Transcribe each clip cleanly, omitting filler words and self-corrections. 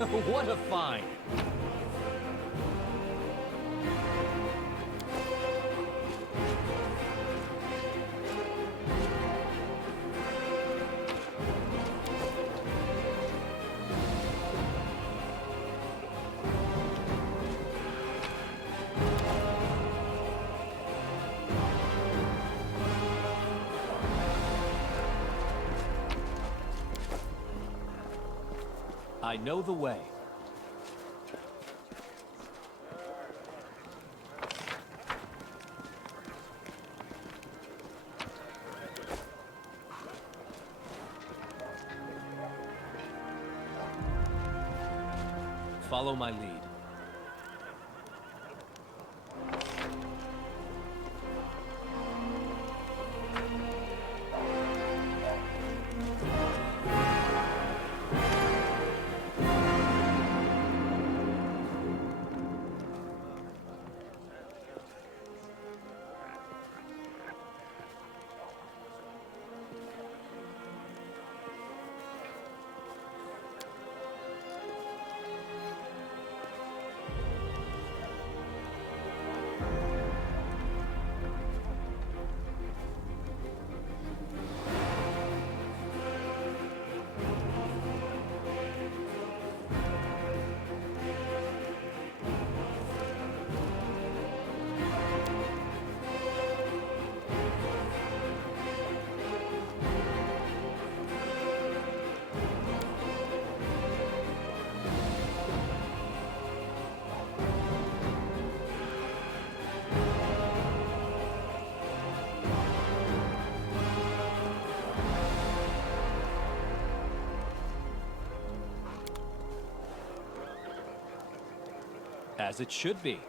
What a find! I know the way. Follow my lead. As it should be.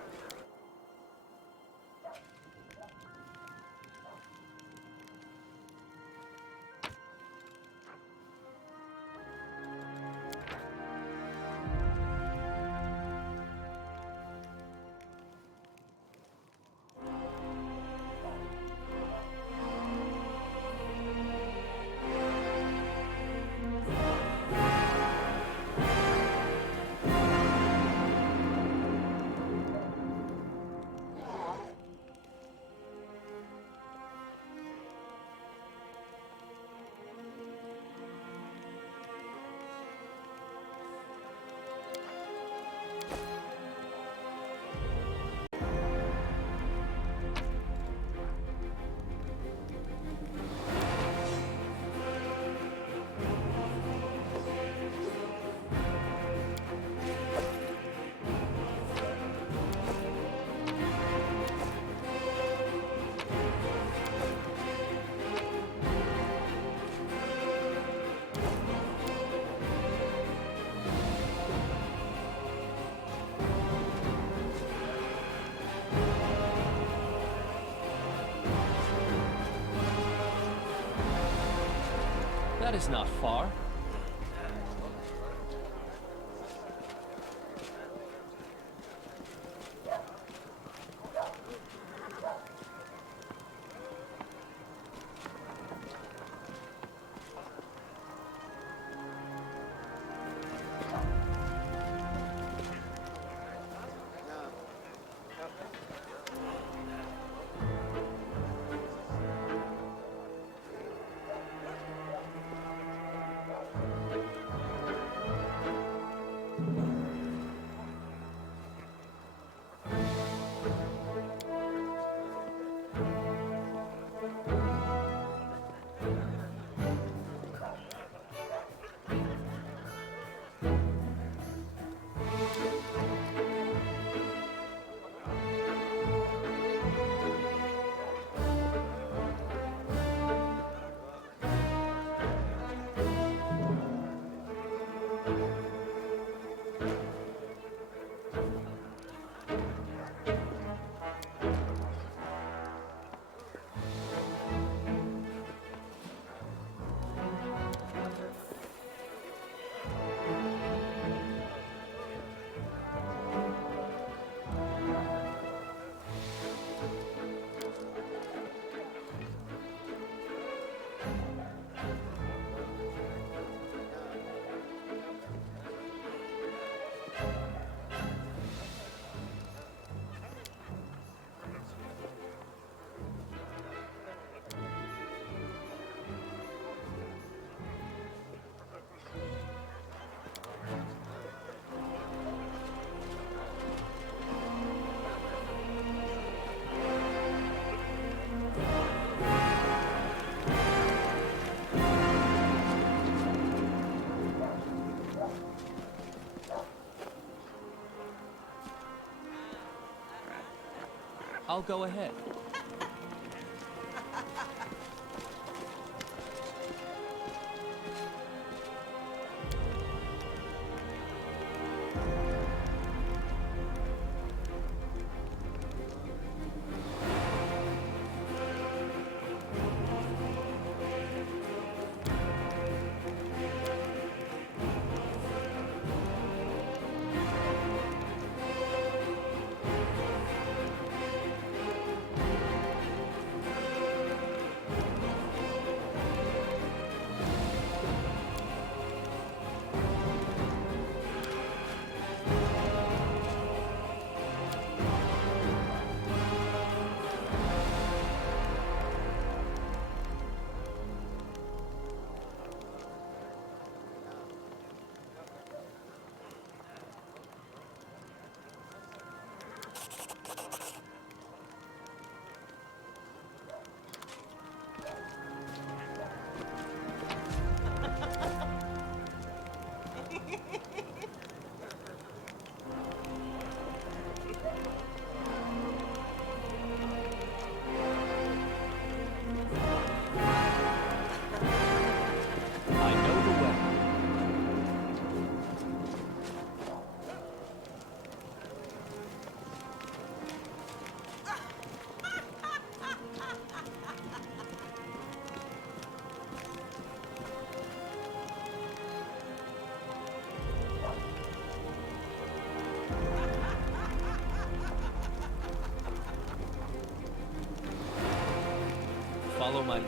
That is not far. I'll go ahead. I know the way. Follow my lead.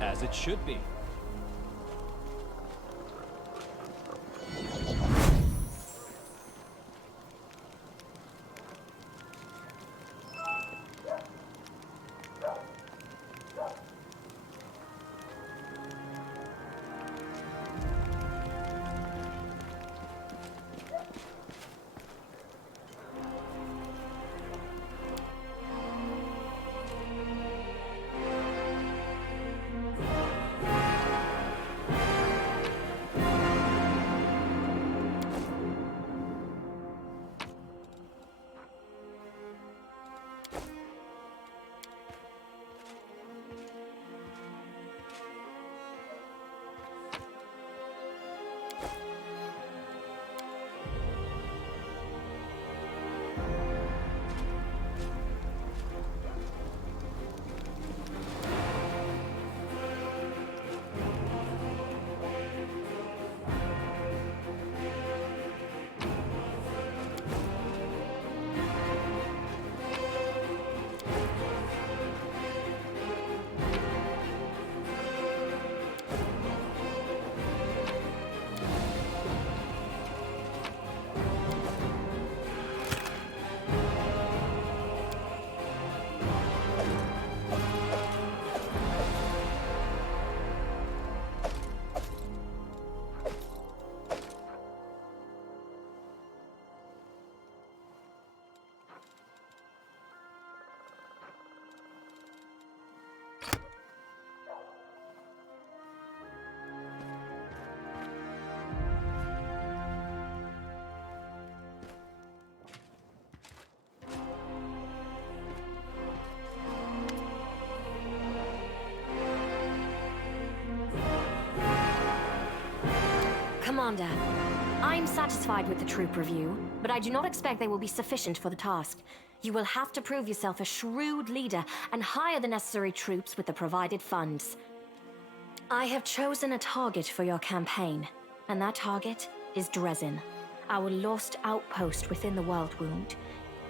As it should be. Commander, I'm satisfied with the troop review, but I do not expect they will be sufficient for the task. You will have to prove yourself a shrewd leader and hire the necessary troops with the provided funds. I have chosen a target for your campaign, and that target is Dresden, our lost outpost within the World Wound.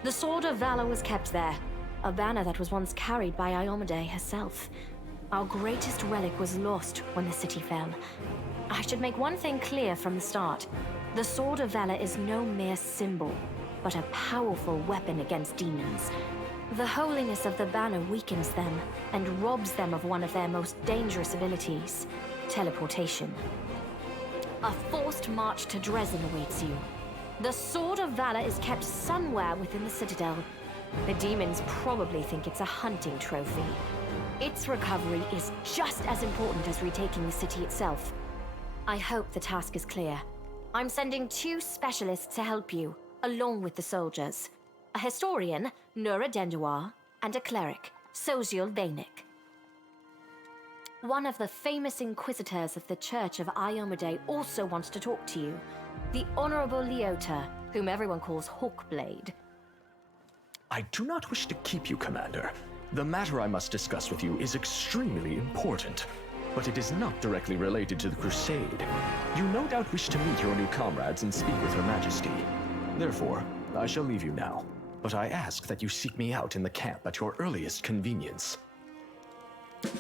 The Sword of Valor was kept there, a banner that was once carried by Iomade herself. Our greatest relic was lost when the city fell. I should make one thing clear from the start. The Sword of Valor is no mere symbol, but a powerful weapon against demons. The holiness of the banner weakens them and robs them of one of their most dangerous abilities, teleportation. A forced march to Dresden awaits you. The Sword of Valor is kept somewhere within the Citadel. The demons probably think it's a hunting trophy. Its recovery is just as important as retaking the city itself. I hope the task is clear. I'm sending 2 specialists to help you, along with the soldiers. A historian, Nura Denduar, and a cleric, Soziel Bainik. One of the famous inquisitors of the Church of Iomade also wants to talk to you. The Honorable Leota, whom everyone calls Hawkblade. I do not wish to keep you, Commander. The matter I must discuss with you is extremely important, but it is not directly related to the Crusade. You no doubt wish to meet your new comrades and speak with Her Majesty. Therefore, I shall leave you now, but I ask that you seek me out in the camp at your earliest convenience.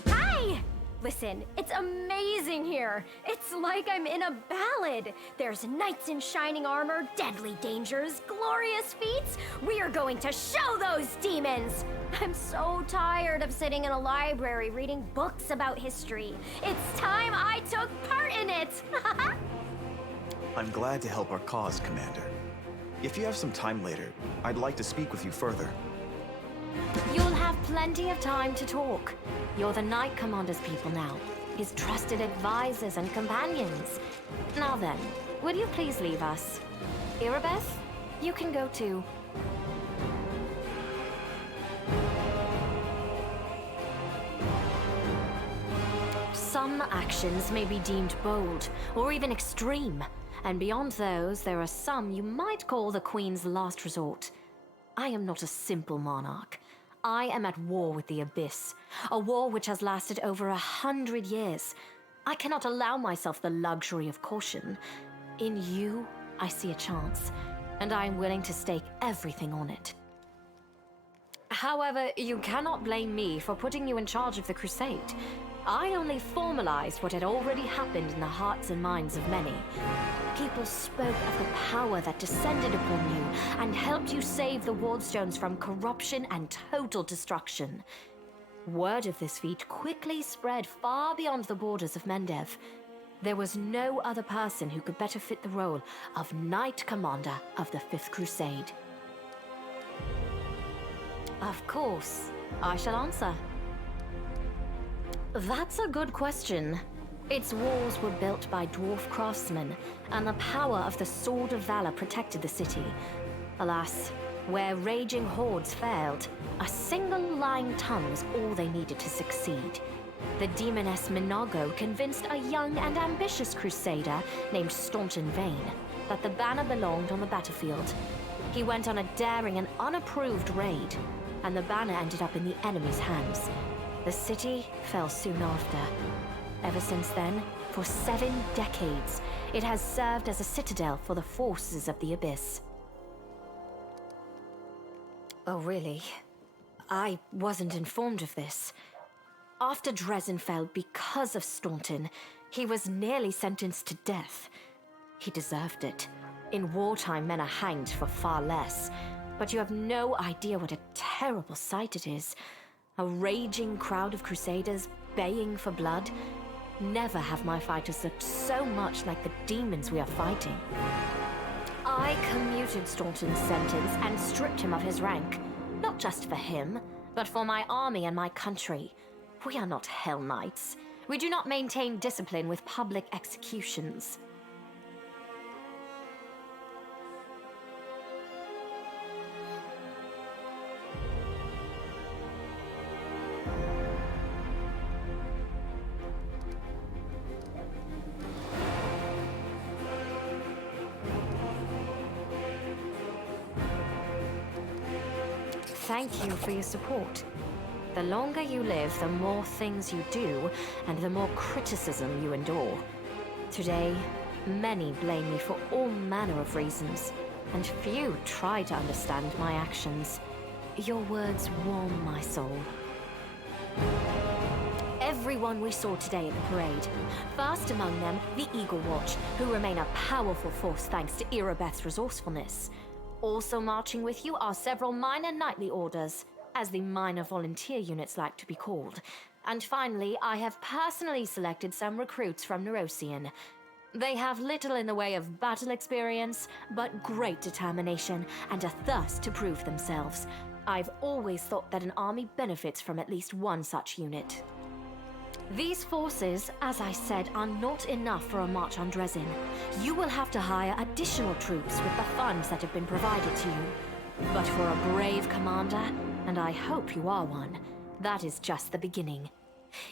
Hi! Listen, it's amazing here. It's like I'm in a ballad. There's knights in shining armor, deadly dangers, glorious feats. We are going to show those demons! I'm so tired of sitting in a library reading books about history. It's time I took part in it! I'm glad to help our cause, Commander. If you have some time later, I'd like to speak with you further. You'll have plenty of time to talk. You're the Knight Commander's people now, his trusted advisors and companions. Now then, will you please leave us? Irabeth, you can go too. Some actions may be deemed bold, or even extreme, and beyond those, there are some you might call the Queen's last resort. I am not a simple monarch. I am at war with the Abyss, a war which has lasted over 100 years. I cannot allow myself the luxury of caution. In you, I see a chance, and I am willing to stake everything on it. However, you cannot blame me for putting you in charge of the crusade. I only formalized what had already happened in the hearts and minds of many. People spoke of the power that descended upon you and helped you save the Wardstones from corruption and total destruction. Word of this feat quickly spread far beyond the borders of Mendev. There was no other person who could better fit the role of Knight Commander of the Fifth Crusade. Of course, I shall answer. That's a good question. Its walls were built by dwarf craftsmen, and the power of the Sword of Valor protected the city. Alas, where raging hordes failed, a single lying tongue was all they needed to succeed. The demoness Minago convinced a young and ambitious crusader named Staunton Vane that the banner belonged on the battlefield. He went on a daring and unapproved raid, and the banner ended up in the enemy's hands. The city fell soon after. Ever since then, for 7 decades, it has served as a citadel for the forces of the Abyss. Oh, really? I wasn't informed of this. After Dresden fell because of Staunton, he was nearly sentenced to death. He deserved it. In wartime, men are hanged for far less. But you have no idea what a terrible sight it is. A raging crowd of crusaders baying for blood. Never have my fighters looked so much like the demons we are fighting. I commuted Staunton's sentence and stripped him of his rank. Not just for him, but for my army and my country. We are not Hell Knights. We do not maintain discipline with public executions. Thank you for your support. The longer you live, the more things you do, and the more criticism you endure. Today, many blame me for all manner of reasons, and few try to understand my actions. Your words warm my soul. Everyone we saw today at the parade. First among them, the Eagle Watch, who remain a powerful force thanks to Irabeth's resourcefulness. Also marching with you are several minor knightly orders, as the minor volunteer units like to be called. And finally, I have personally selected some recruits from Neurosian. They have little in the way of battle experience, but great determination and a thirst to prove themselves. I've always thought that an army benefits from at least one such unit. These forces, as I said, are not enough for a march on Dresden. You will have to hire additional troops with the funds that have been provided to you. But for a brave commander, and I hope you are one, that is just the beginning.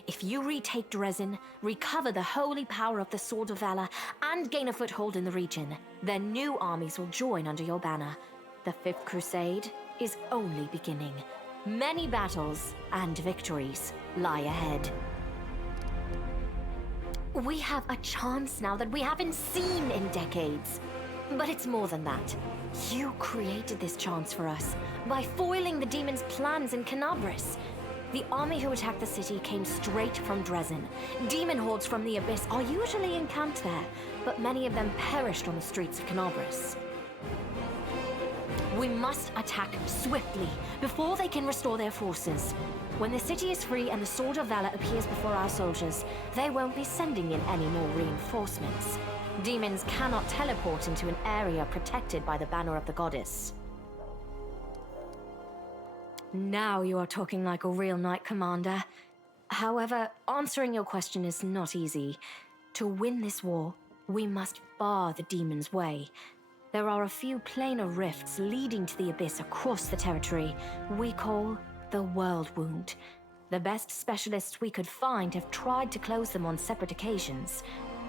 If you retake Dresden, recover the holy power of the Sword of Valor, and gain a foothold in the region, then new armies will join under your banner. The Fifth Crusade is only beginning. Many battles and victories lie ahead. We have a chance now that we haven't seen in decades. But it's more than that. You created this chance for us by foiling the demons' plans in Canabris. The army who attacked the city came straight from Dresden. Demon hordes from the Abyss are usually encamped there, but many of them perished on the streets of Canabris. We must attack swiftly, before they can restore their forces. When the city is free and the Sword of Valor appears before our soldiers, they won't be sending in any more reinforcements. Demons cannot teleport into an area protected by the banner of the goddess. Now you are talking like a real knight commander. However, answering your question is not easy. To win this war, we must bar the demons' way. There are a few planar rifts leading to the Abyss across the territory we call the World Wound. The best specialists we could find have tried to close them on separate occasions,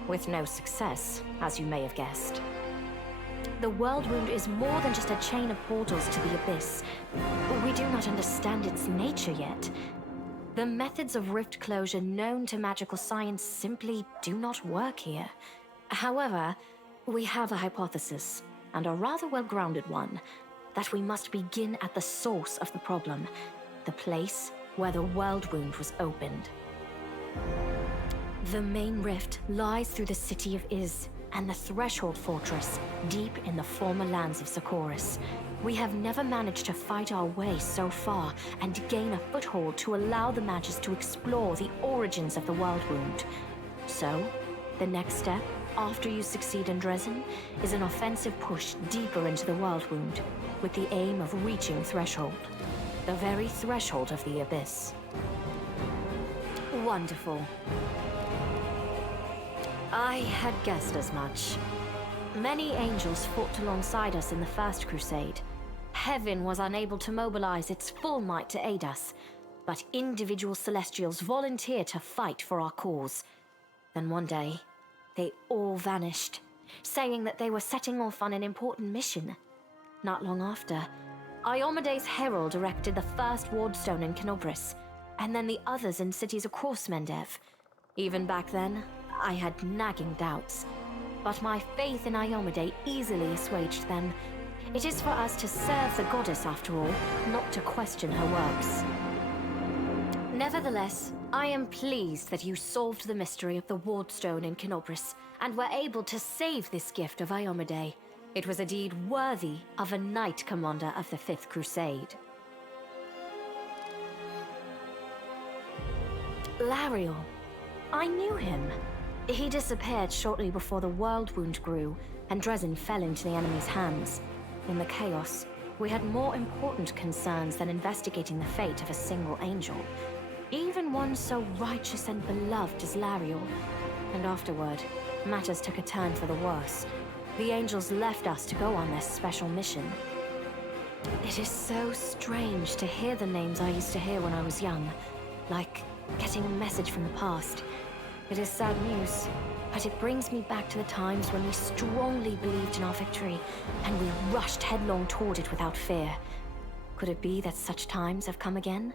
with no success, as you may have guessed. The World Wound is more than just a chain of portals to the Abyss. We do not understand its nature yet. The methods of rift closure known to magical science simply do not work here. However, we have a hypothesis, and a rather well-grounded one. that we must begin at the source of the problem, the place where the world wound was opened. The main rift lies through the city of Iz and the Threshold Fortress, deep in the former lands of Socorus. We have never managed to fight our way so far and gain a foothold to allow the mages to explore the origins of the world wound. So, the next step, after you succeed in Dresden, is an offensive push deeper into the world wound, with the aim of reaching Threshold, the very threshold of the abyss. Wonderful. I had guessed as much. Many angels fought alongside us in the First Crusade. Heaven was unable to mobilize its full might to aid us, but individual Celestials volunteered to fight for our cause. Then one day, they all vanished, saying that they were setting off on an important mission. Not long after, Iomede's herald erected the first wardstone in Kenobris, and then the others in cities across Mendev. Even back then, I had nagging doubts, but my faith in Iomede easily assuaged them. It is for us to serve the goddess after all, not to question her works. Nevertheless, I am pleased that you solved the mystery of the wardstone in Kenobris and were able to save this gift of Iomede. It was a deed worthy of a knight commander of the Fifth Crusade. Lariel. I knew him. He disappeared shortly before the world wound grew and Dresden fell into the enemy's hands. In the chaos, we had more important concerns than investigating the fate of a single angel, even one so righteous and beloved as Lariel. And afterward, matters took a turn for the worse. The angels left us to go on this special mission. It is so strange to hear the names I used to hear when I was young, like getting a message from the past. It is sad news, but it brings me back to the times when we strongly believed in our victory, and we rushed headlong toward it without fear. Could it be that such times have come again?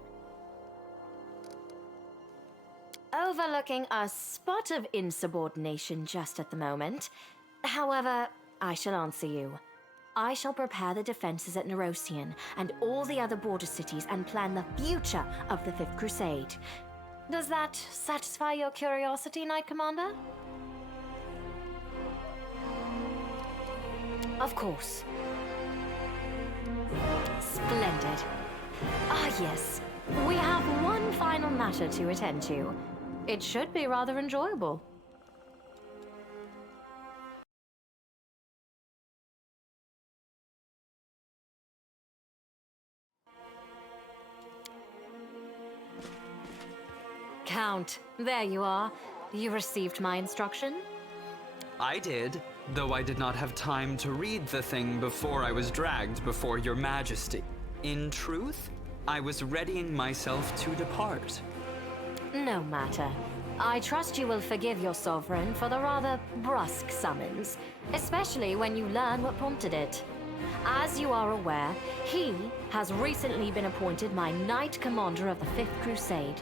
Overlooking a spot of insubordination just at the moment. However, I shall answer you. I shall prepare the defenses at Nerosian and all the other border cities and plan the future of the Fifth Crusade. Does that satisfy your curiosity, Knight Commander? Of course. Splendid. Ah, yes. We have one final matter to attend to. It should be rather enjoyable. Count, there you are. You received my instruction? I did, though I did not have time to read the thing before I was dragged before your majesty. In truth, I was readying myself to depart. No matter. I trust you will forgive your sovereign for the rather brusque summons, especially when you learn what prompted it. As you are aware, he has recently been appointed my Knight Commander of the Fifth Crusade.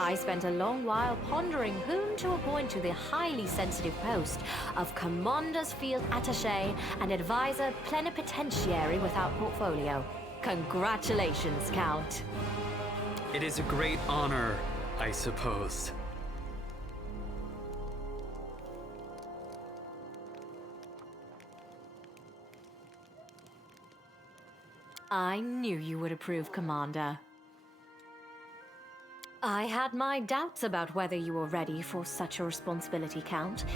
I spent a long while pondering whom to appoint to the highly sensitive post of Commander's Field Attaché and Advisor Plenipotentiary without portfolio. Congratulations, Count. It is a great honor, I suppose. I knew you would approve, Commander. I had my doubts about whether you were ready for such a responsibility, Count,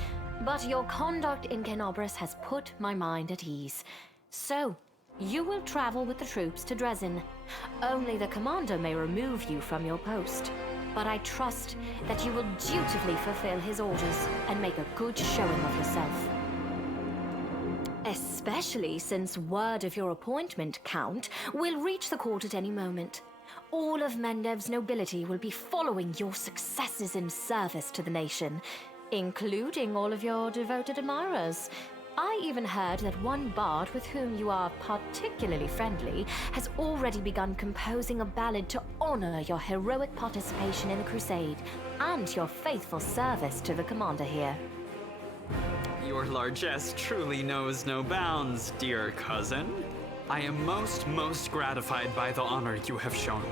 but your conduct in Kenobris has put my mind at ease. So, you will travel with the troops to Dresden. Only the commander may remove you from your post, but I trust that you will dutifully fulfill his orders and make a good showing of yourself. Especially since word of your appointment, Count, will reach the court at any moment. All of Mendev's nobility will be following your successes in service to the nation, including all of your devoted admirers. I even heard that one bard with whom you are particularly friendly has already begun composing a ballad to honor your heroic participation in the crusade and your faithful service to the commander here. Your largesse truly knows no bounds, dear cousin. I am most gratified by the honor you have shown me.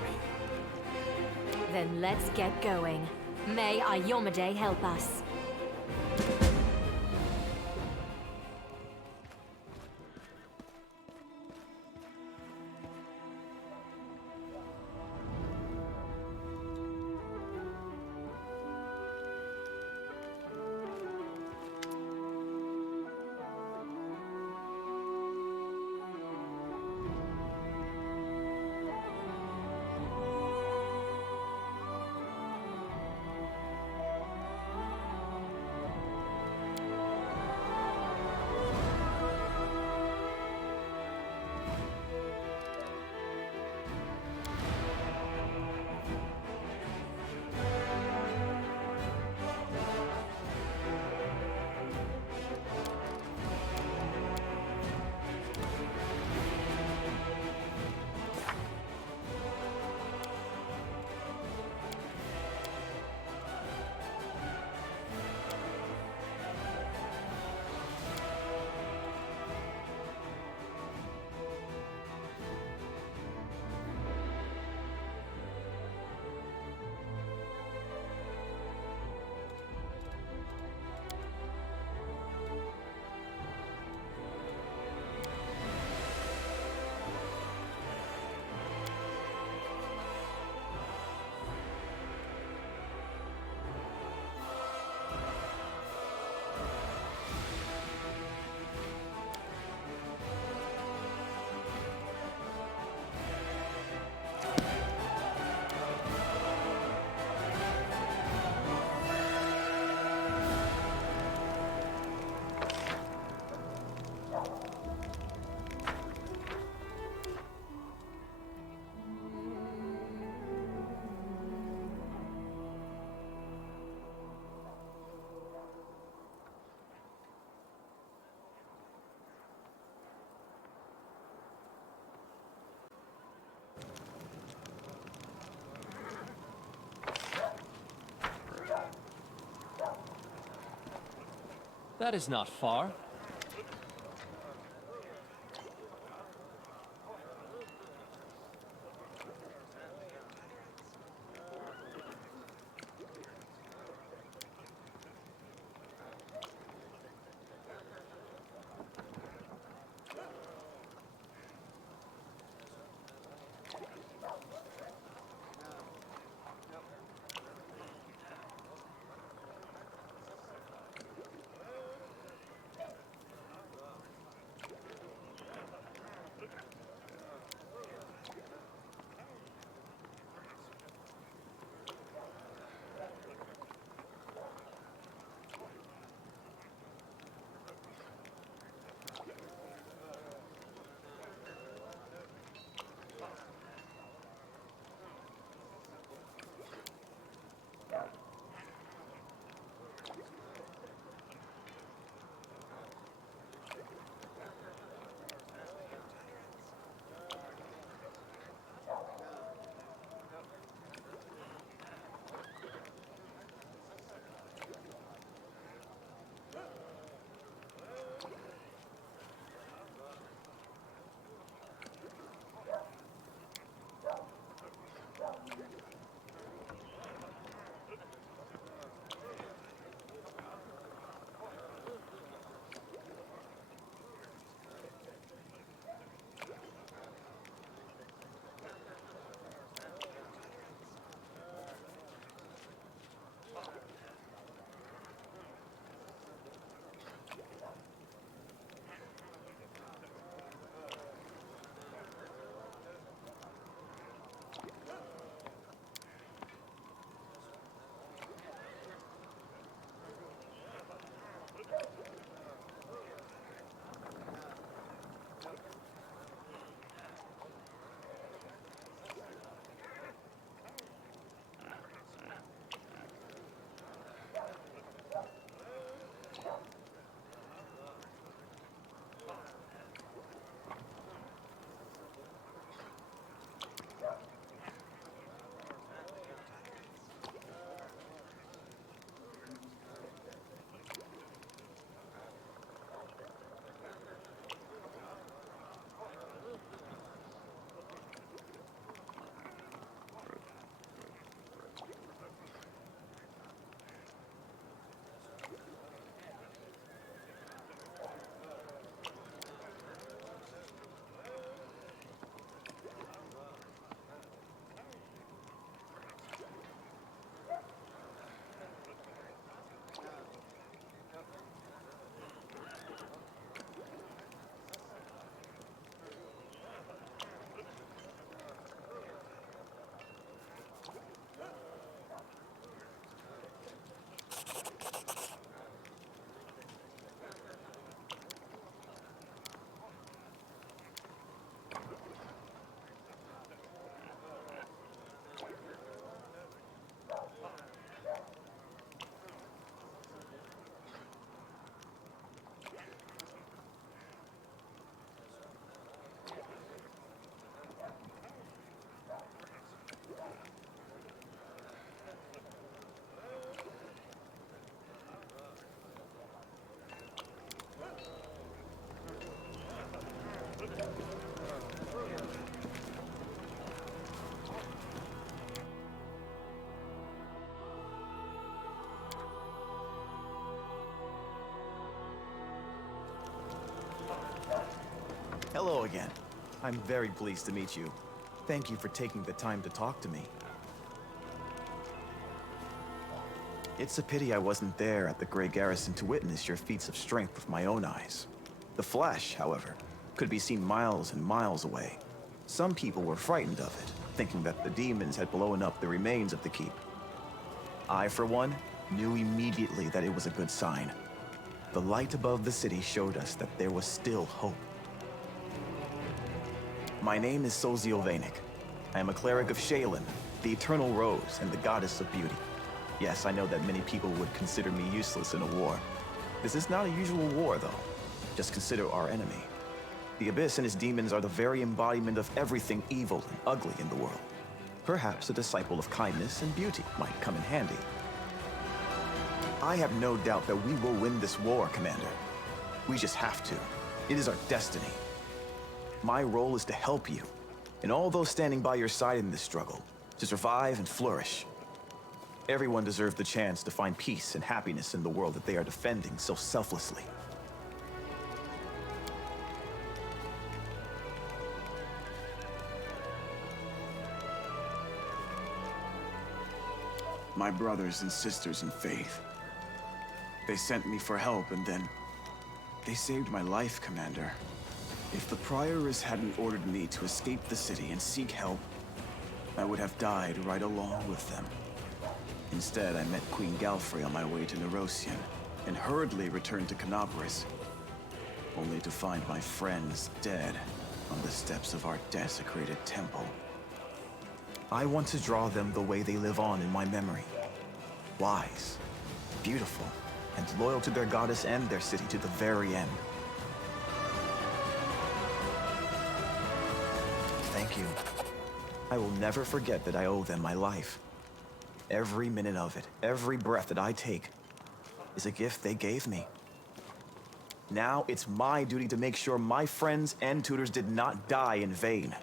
Then let's get going. May Ayomide help us. That is not far. Hello again. I'm very pleased to meet you. Thank you for taking the time to talk to me. It's a pity I wasn't there at the Grey Garrison to witness your feats of strength with my own eyes. The flash, however, could be seen miles and miles away. Some people were frightened of it, thinking that the demons had blown up the remains of the keep. I, for one, knew immediately that it was a good sign. The light above the city showed us that there was still hope. My name is Sozio Vanek. I am a cleric of Shaylin, the Eternal Rose and the Goddess of Beauty. Yes, I know that many people would consider me useless in a war. This is not a usual war, though. Just consider our enemy. The Abyss and his demons are the very embodiment of everything evil and ugly in the world. Perhaps a disciple of kindness and beauty might come in handy. I have no doubt that we will win this war, Commander. We just have to. It is our destiny. My role is to help you, and all those standing by your side in this struggle, to survive and flourish. Everyone deserves the chance to find peace and happiness in the world that they are defending so selflessly. My brothers and sisters in faith. They sent me for help and then they saved my life, Commander. If the Prioress hadn't ordered me to escape the city and seek help, I would have died right along with them. Instead, I met Queen Galfrey on my way to Nerosian, and hurriedly returned to Canopris, only to find my friends dead on the steps of our desecrated temple. I want to draw them the way they live on in my memory. Wise, beautiful, and loyal to their goddess and their city to the very end. Thank you. I will never forget that I owe them my life. Every minute of it, every breath that I take, is a gift they gave me. Now it's my duty to make sure my friends and tutors did not die in vain.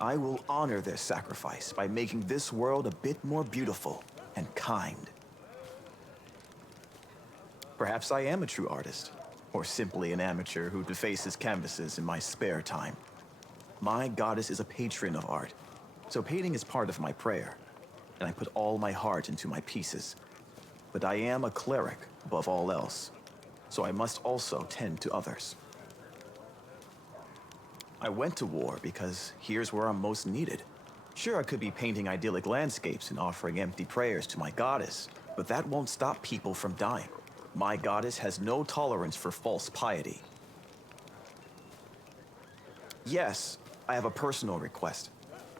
I will honor their sacrifice by making this world a bit more beautiful and kind. Perhaps I am a true artist, or simply an amateur who defaces canvases in my spare time. My goddess is a patron of art, so painting is part of my prayer, and I put all my heart into my pieces. But I am a cleric above all else, so I must also tend to others. I went to war because here's where I'm most needed. Sure, I could be painting idyllic landscapes and offering empty prayers to my goddess, but that won't stop people from dying. My goddess has no tolerance for false piety. Yes, I have a personal request.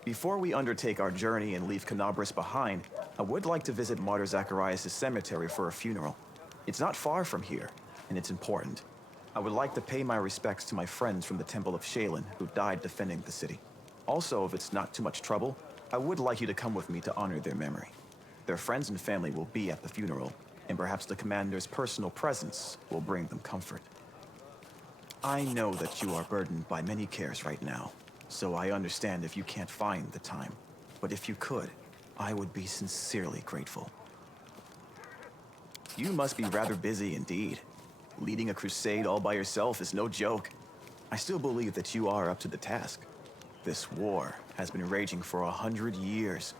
Before we undertake our journey and leave Canopris behind, I would like to visit Martyr Zacharias' cemetery for a funeral. It's not far from here, and it's important. I would like to pay my respects to my friends from the Temple of Shaylin who died defending the city. Also, if it's not too much trouble, I would like you to come with me to honor their memory. Their friends and family will be at the funeral, and perhaps the commander's personal presence will bring them comfort. I know that you are burdened by many cares right now, so I understand if you can't find the time. But if you could, I would be sincerely grateful. You must be rather busy indeed. Leading a crusade all by yourself is no joke. I still believe that you are up to the task. This war has been raging for 100 years,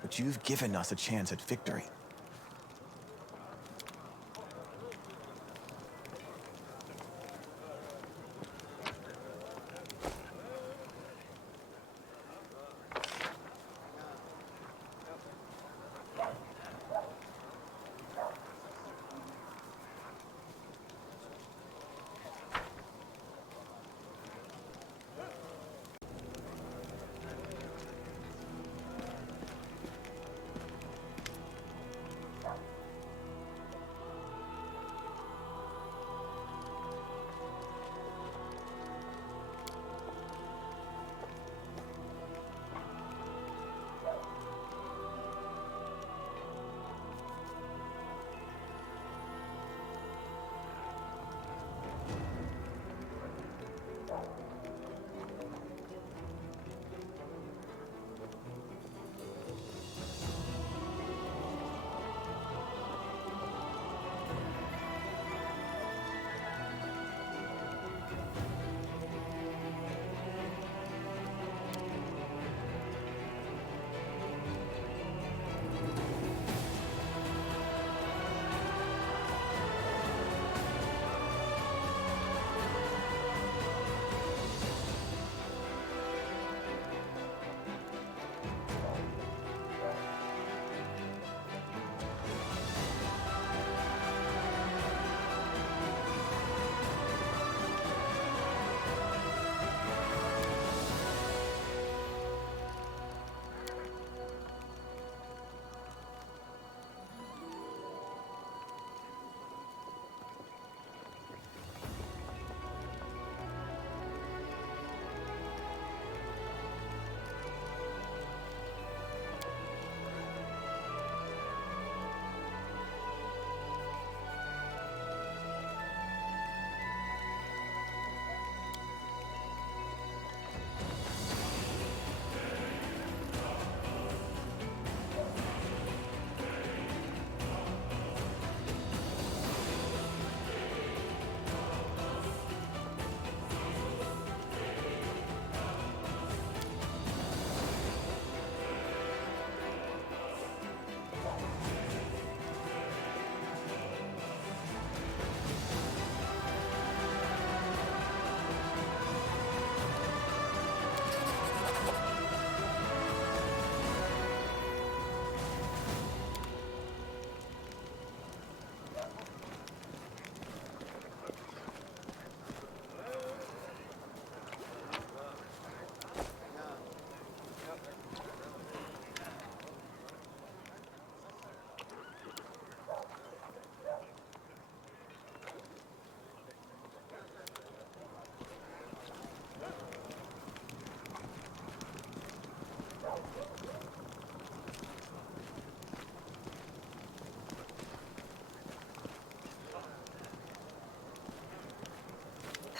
but you've given us a chance at victory.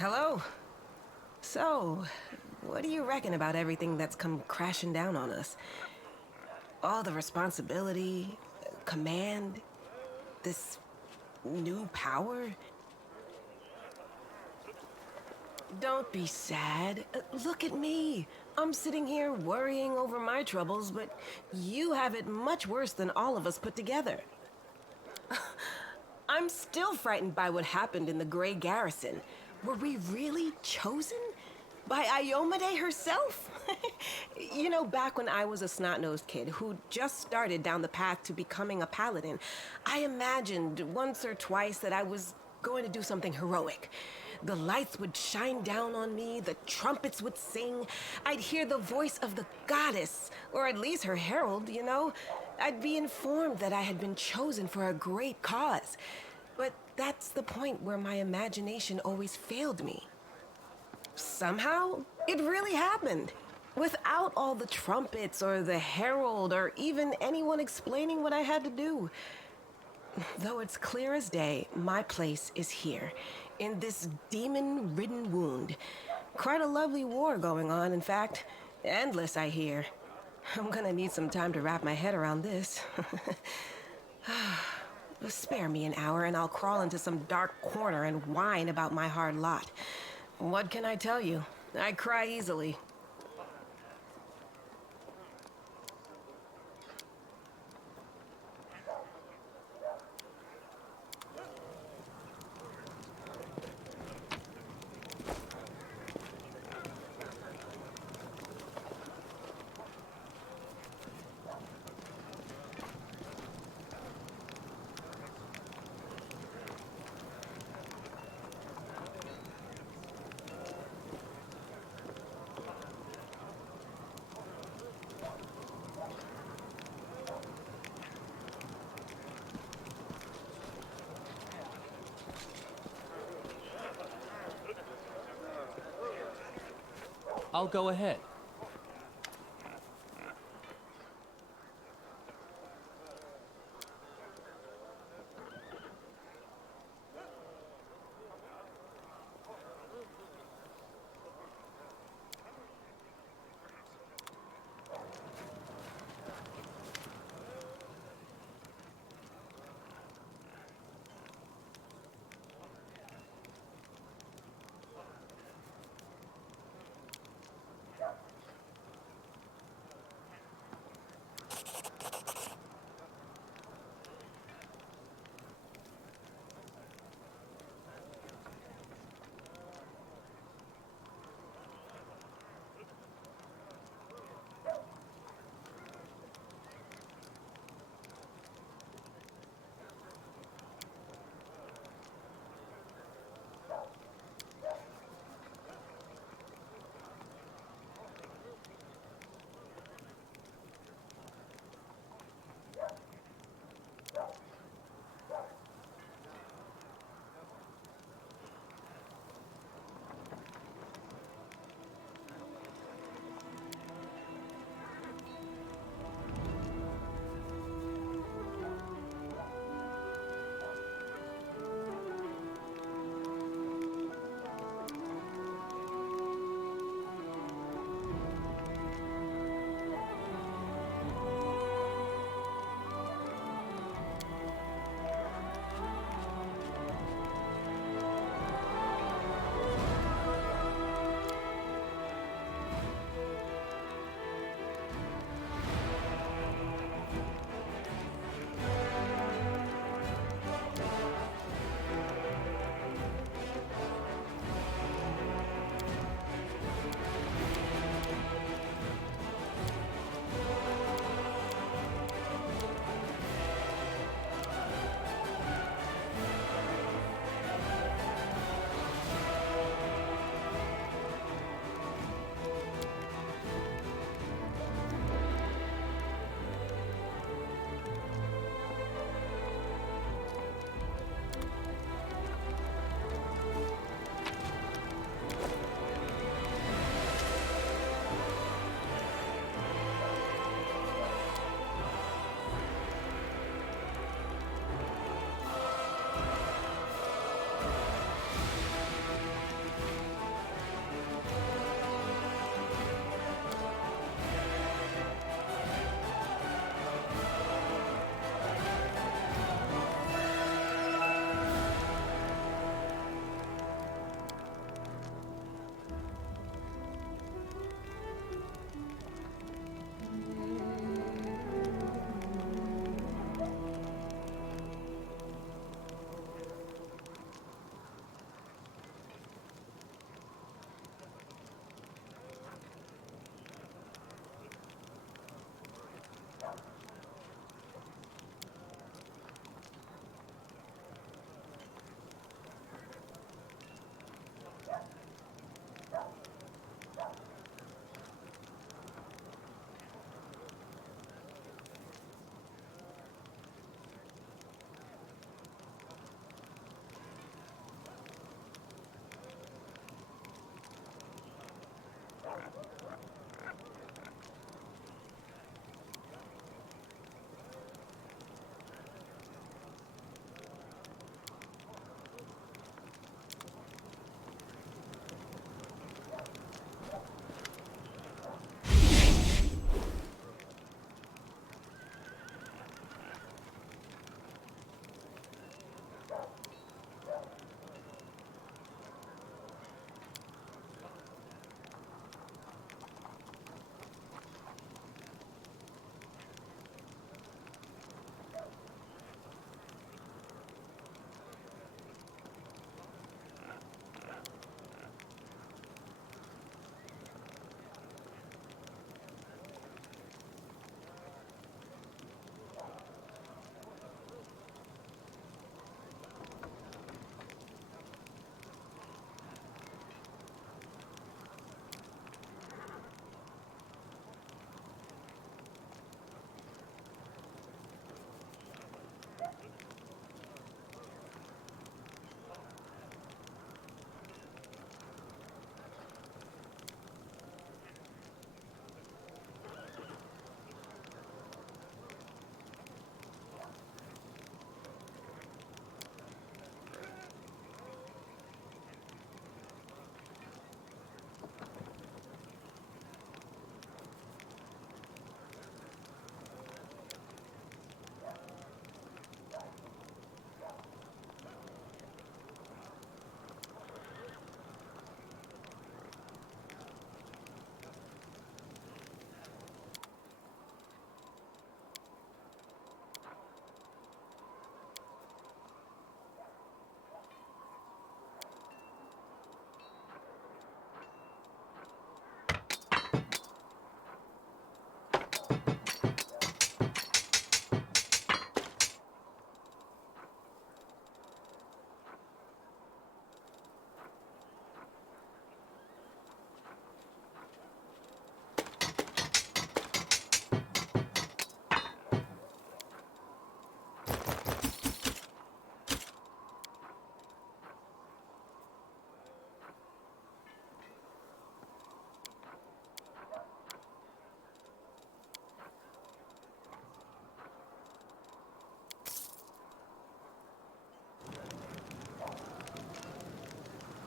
Hello. So, what do you reckon about everything that's come crashing down on us? All the responsibility, command, this new power? Don't be sad. Look at me. I'm sitting here worrying over my troubles, but you have it much worse than all of us put together. I'm still frightened by what happened in the Grey Garrison. Were we really chosen? By Iomade herself? You know, back when I was a snot-nosed kid who just started down the path to becoming a paladin, I imagined once or twice that I was going to do something heroic. The lights would shine down on me, the trumpets would sing, I'd hear the voice of the goddess, or at least her herald, you know? I'd be informed that I had been chosen for a great cause. But that's the point where my imagination always failed me. Somehow, it really happened. Without all the trumpets or the herald or even anyone explaining what I had to do. Though it's clear as day, my place is here, in this demon-ridden wound. Quite a lovely war going on, in fact. Endless, I hear. I'm gonna need some time to wrap my head around this. Spare me an hour and I'll crawl into some dark corner and whine about my hard lot. What can I tell you? I cry easily. I'll go ahead.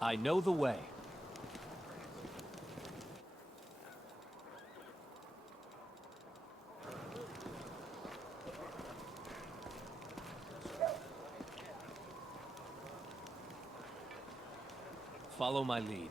I know the way. Follow my lead.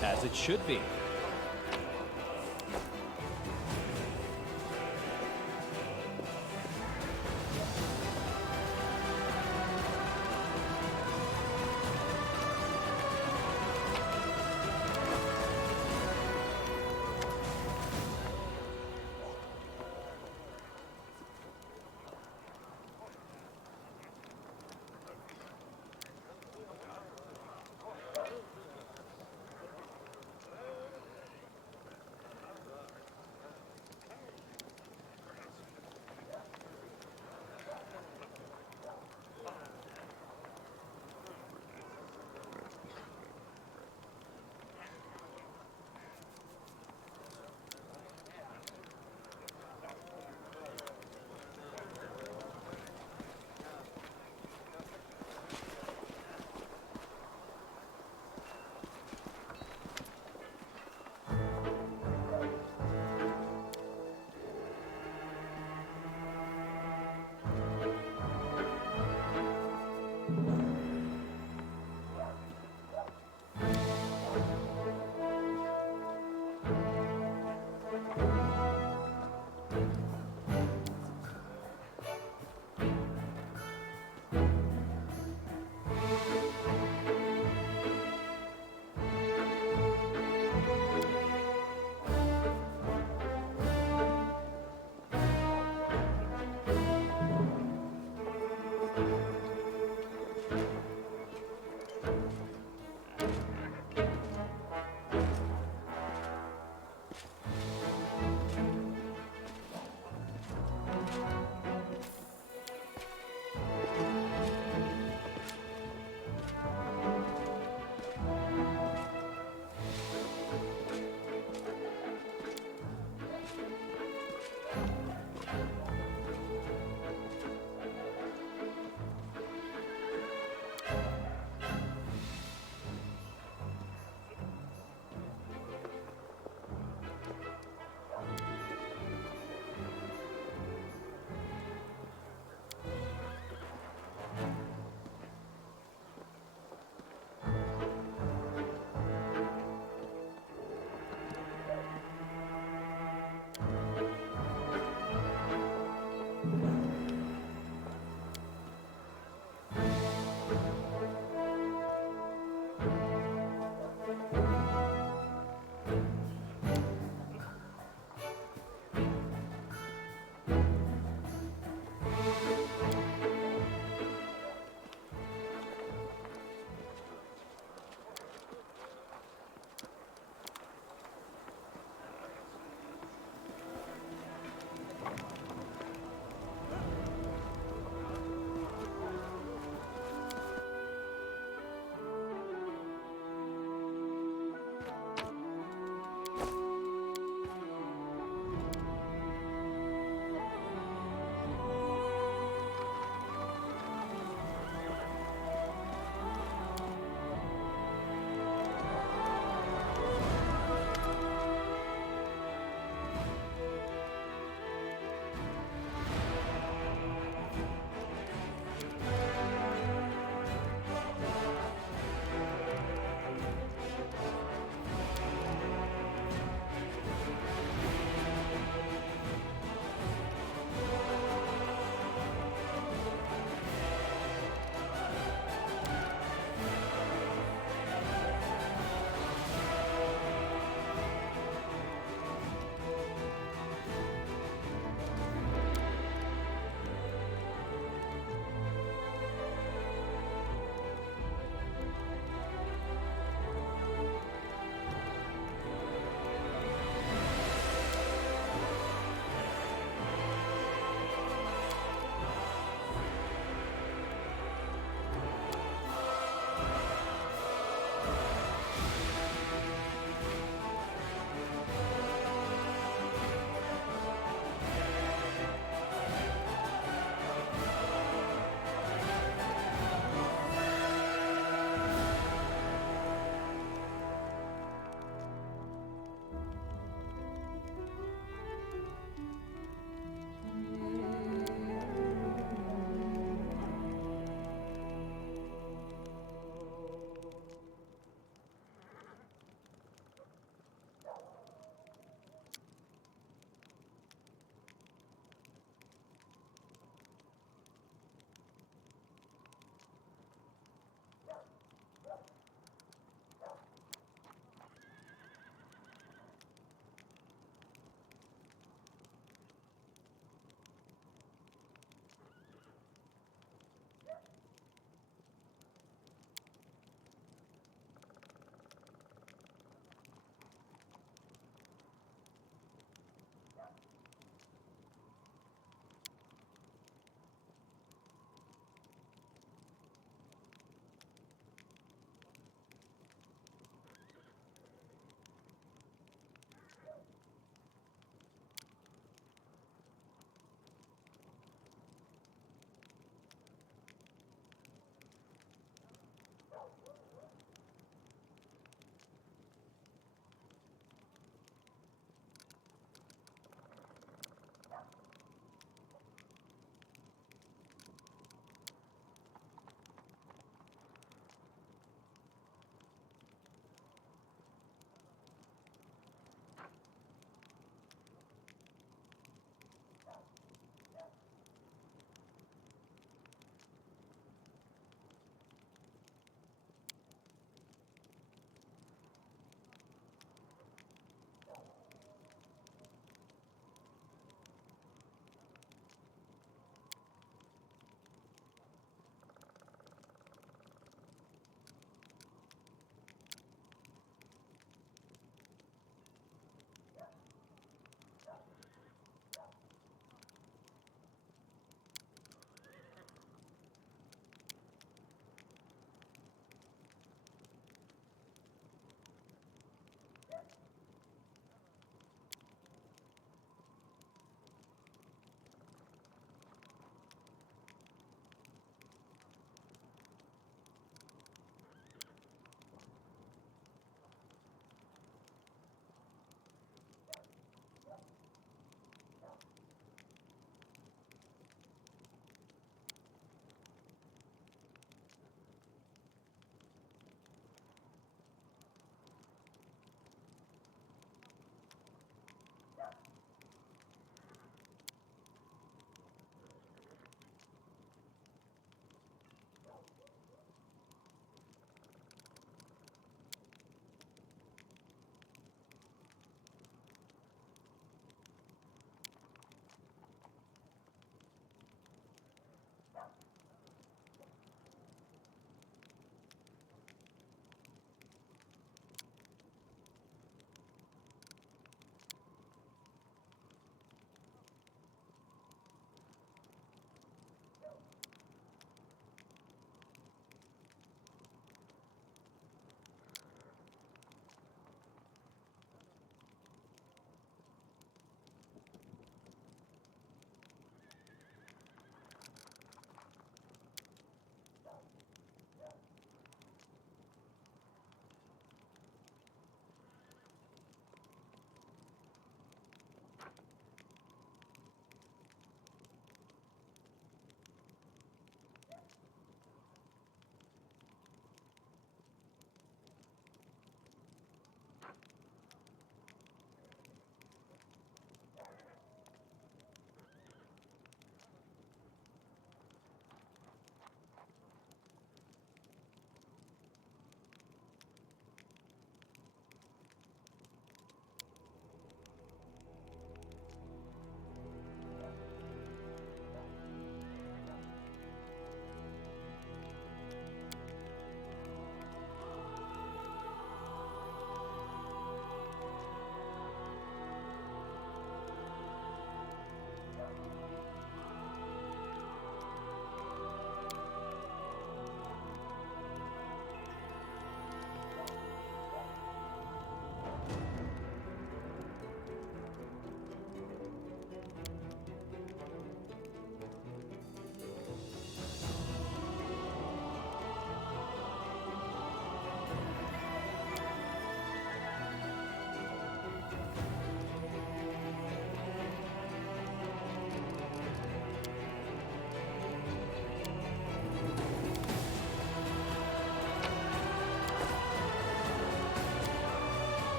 As it should be.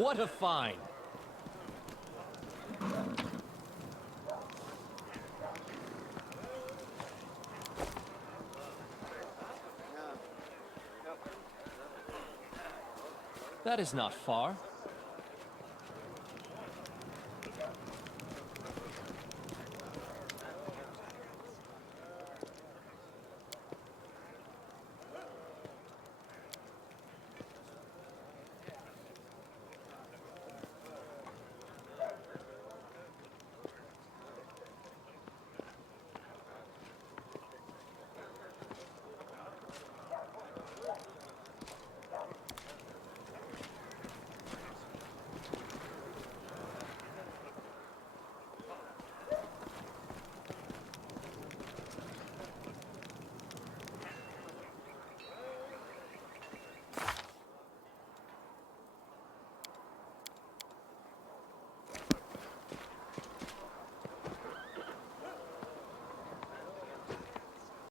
What a find! That is not far.